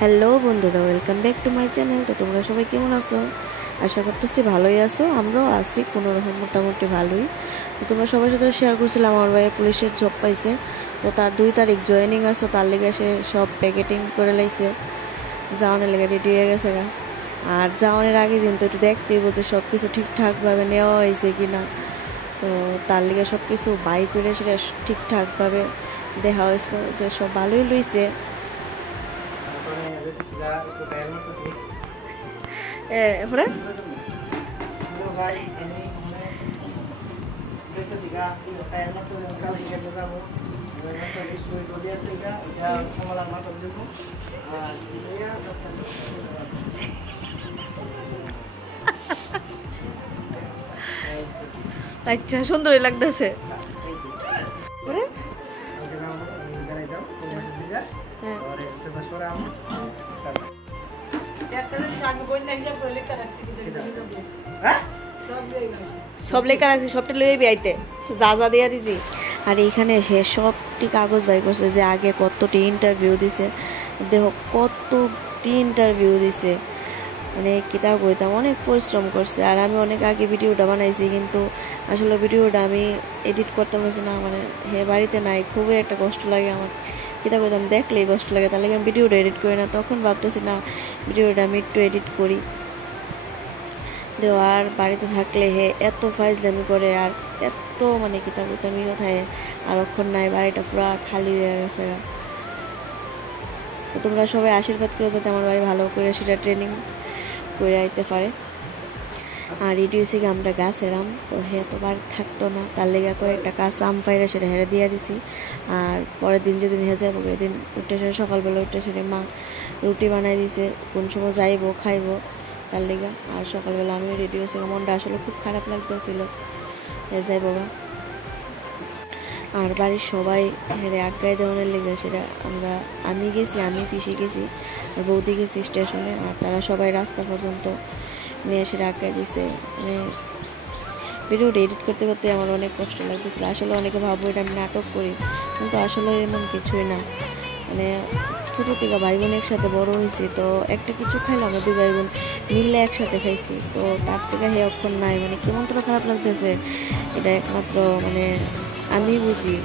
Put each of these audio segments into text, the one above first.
Hello বন্ধুরা, welcome back to my channel. তো তোমরা সবাই কেমন আছো? আশা করতেছি ভালোই আছো। আমরাও আছি কোনো রকম মোটামুটি ভালোই। তো তোমরা সবার সাথে শেয়ার করছিলাম আমার ভাই পুলিশের জব পাইছে। তো তার 2 তারিখ জয়েনিং আছে, তার লেগে সে সব প্যাকেটিং করে লাইছে, যাওয়ানের লেগে রেডি হয়ে গেছে। আর যাওয়ানের আগের দিন তো একটু দেখতেই বোঝে সব কিছু ঠিকঠাকভাবে নেওয়া হয়েছে কিনা। তো তার লেগে সব কিছু বাই করে সেটা ঠিকঠাকভাবে দেখা হয়েছিল যে সব ভালোই লইছে। আচ্ছা, সুন্দরই লাগতেছে। সব লেখা রাখছি, সবটা লইয়ে বিয়াইতে যা যা দিয়া দিছি। আর এইখানে সে সবটি কাগজ বাই করছে যে আগে কতটি ইন্টারভিউ দিছে, দেখো কতটি ইন্টারভিউ দিছে, মানে কিতাব বইতাম অনেক পরিশ্রম করছে। আর আমি অনেক আগে ভিডিওটা বানাইছি, কিন্তু আসলে ভিডিওটা আমি এডিট করতে পারছি না, মানে হে বাড়িতে নাই, খুবই একটা কষ্ট লাগে আমার। কিতাব বইতাম দেখলেই কষ্ট লাগে, তাহলে আমি ভিডিওটা এডিট করি না। তখন ভাবতেছি না ভিডিওটা আমি একটু এডিট করি। আর বাড়িতে থাকলে হে এত ফাইজলামি করে, আর এত মানে কিতাব বইতামই কোথায় আর অক্ষণ নাই, বাড়িটা পুরো খালি হয়ে গেছে। তো তোমরা সবাই আশীর্বাদ করে যাতে আমার ভাই ভালো করে সেটা ট্রেনিং করে আইতে পারে। আর এটি হচ্ছে কি আমরা গাছের আম, তো হে তো বাড়ি থাকতো না, তার লেগে কয়েকটা কাঁচা আম পাইরা সেটা হেরে দিয়ে দিছি। আর পরের দিন যেদিন হে যাবো এদিন উঠতে সেরে সকালবেলা উঠতে সেরে মা রুটি বানাই দিছে, কোন সময় যাইবো খাইবো তার লেগে। আর সকালবেলা আমি রেডি হয়েছি, মনটা আসলে খুব খারাপ লাগতেছিল যাই বাবা। আর বাড়ির সবাই হেরে আটকায় দেওয়ানোর লেগে সেটা আমি গেছি, আমি পিসি গেছি, বৌদি গেছি স্টেশনে। আর তারা সবাই রাস্তা পর্যন্ত নিয়ে এসে আটকায় দিছে। মানে ভিডিওটা এডিট করতে করতে আমার অনেক কষ্ট লাগতেছিল। আসলে অনেকে ভাববো এটা আমি নাটক করি, কিন্তু আসলে এমন কিছুই না। মানে ছোটো থেকে ভাই বোন একসাথে বড় হয়েছি, তো একটা কিছু খাইলাম, দুই ভাই বোন মিললে একসাথে খাইছি, তো তার থেকে হে অক্ষণ নাই, মানে কেমন তোরা খারাপ লাগতেছে এটা একমাত্র মানে আমি বুঝি।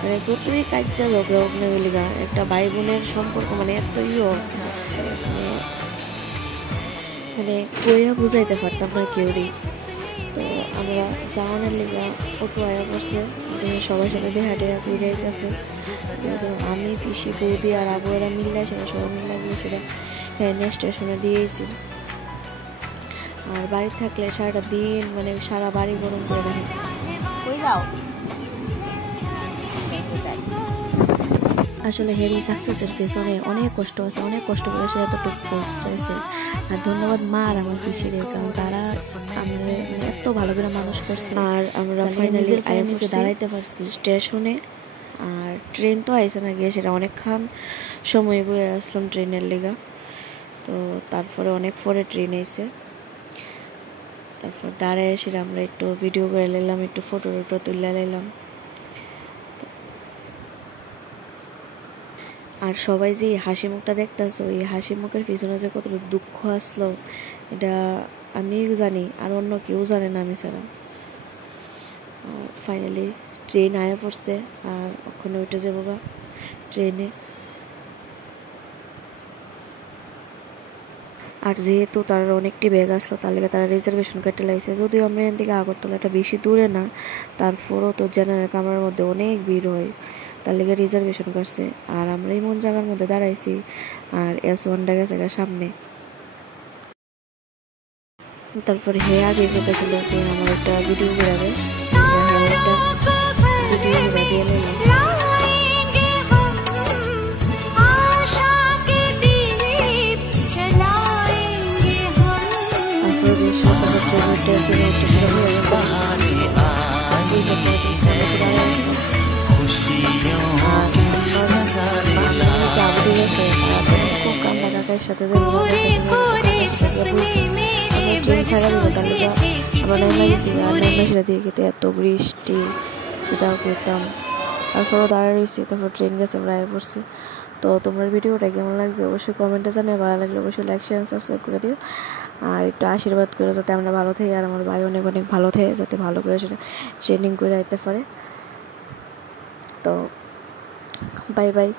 মানে যতই কাজটা ঝগড়া হোক না বলিগা, একটা ভাই বোনের সম্পর্ক মানে এত মানে কইয়া বুঝাইতে পারতাম না কেউরই। তো আমরা যাওয়ানের লেগা অটো আয়া করছে, সবার সাথে দেখা টেহা করে গেছে। আমি পিসি বৌদি আর আবুরা মিল্লা সেটা সবাই মিল্লা দিয়ে সেটা স্টেশনে দিয়েছি। আর বাড়ি থাকলে সারাটা দিন মানে সারা বাড়ি গরম করে রাখে। আসলে হেরি সাকসেসের পেছনে অনেক কষ্ট আছে, অনেক কষ্ট করে সে এতটুকু চাইছে। আর ধন্যবাদ মা আর আমার পিসিদের, কারণ তারা আমরা এত ভালো করে মানুষ করছে। আর আমরা ফাইনালি নিচে দাঁড়াইতে পারছি স্টেশনে। আর ট্রেন তো আইসে না গিয়ে সেটা অনেকক্ষণ সময় বয়ে আসলাম ট্রেনের লেগা। তো তারপরে অনেক পরে ট্রেন আইসে, তারপর দাঁড়ায় এসে আমরা একটু ভিডিও করে নিলাম, একটু ফটো তুলে নিলাম। আর সবাই যে হাসি মুখটা দেখতেছো, এই হাসি মুখের পিছনে যে কত দুঃখ আসলো এটা আমি জানি, আর অন্য কেউ জানে না আমি ছাড়া। ফাইনালি ট্রেন আয়া পড়ছে, আর ওখানে উঠে যাবো গা ট্রেনে। আর যেহেতু তার অনেকটি ব্যাগ আসলো, তার লেগে তারা রিজার্ভেশন কেটে লাইছে। যদিও আমরা এখান থেকে আগরতলাটা বেশি দূরে না, তারপরও তো জেনারেল কামরার মধ্যে অনেক ভিড় হয়, তার লেগে রিজার্ভেশন করছে। আর আমরা এমন জায়গার মধ্যে দাঁড়াইছি, আর S1টা গেছে সামনে। তারপর হে আগে বলতেছিল যে আমার একটা ভিডিও বেরাবে, ভিডিও দিয়ে নিলাম। সাথে দিয়ে খেতে এত বৃষ্টি কিতাব পেতাম। তারপরও দাঁড়ায় রয়েছি, তারপর ট্রেন গেছে প্রায় পড়ছে। তো তোমার ভিডিওটা কেমন লাগছে অবশ্যই কমেন্টে জানিয়ে, ভালো লাগলে অবশ্যই লাইক শেয়ার সাবস্ক্রাইব করে দিও, আর একটু আশীর্বাদ করো যাতে আমরা ভালো থাকি আর আমার ভাই অনেক অনেক ভালো থাকে, যাতে ভালো করে সেটা ট্রেনিং করে আইতে পারে। তো বাই বাই।